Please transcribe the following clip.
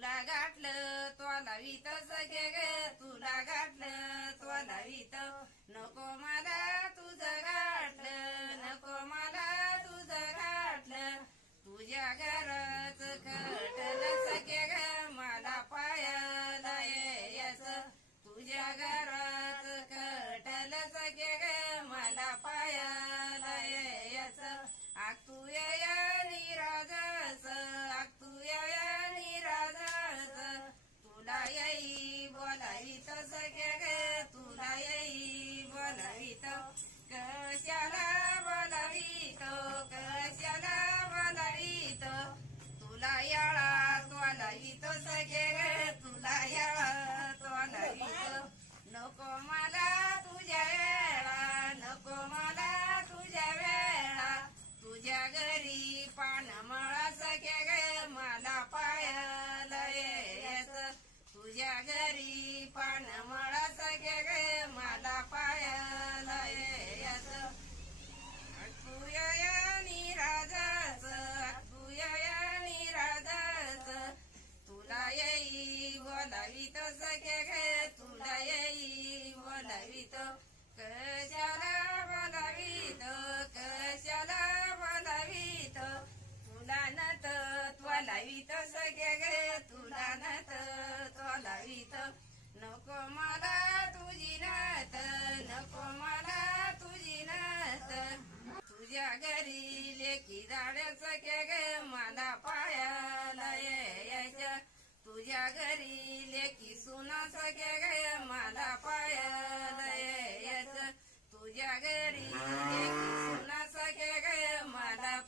तुला गाठलं त्वालावीत सखे ग तुला गाठलं त्वालावीत नको मला तुझं गाठलं नको मला तुझं गाठलं तुझ्या घराच खटलं सखे ग मला पायाला येस तुझ्या घरात खटलं सखे ग मला पायाला येस आग तू या निराजस आग तू या निराजस तुला येई बोलावीत सखे ग तुला येई बोलावीत कशाला बोलावीत कशाला बोलावीत तुला याळा त्वालावीत सखे ग तुला याळा त्वालावीत नको मला तुझ्या वेळा नको मला तुझ्या वेळा तुझ्या घरी पानमळा सखे ग मला पायाला येस तुझ्या घरी पानमळा सखे ग मला पायाला येस तू या निराजस तू या निराजस तुला येई बोलावीत सखे ग तुला येई बोलावीत कशाला बोलावीत कशाला बोलावीत तुला नत त्वालावीत सखे ग तुला नत त्वालावीत नको मला तुझी नात नको मला तुझी नात तुझ्या घरी लेखी झाड सखे ग मला पायाला यायच्या तुझ्या घरी लेखी सुना सखे ग मला पायाला यायचं तुझ्या घरी लेखी सुना सखे ग मला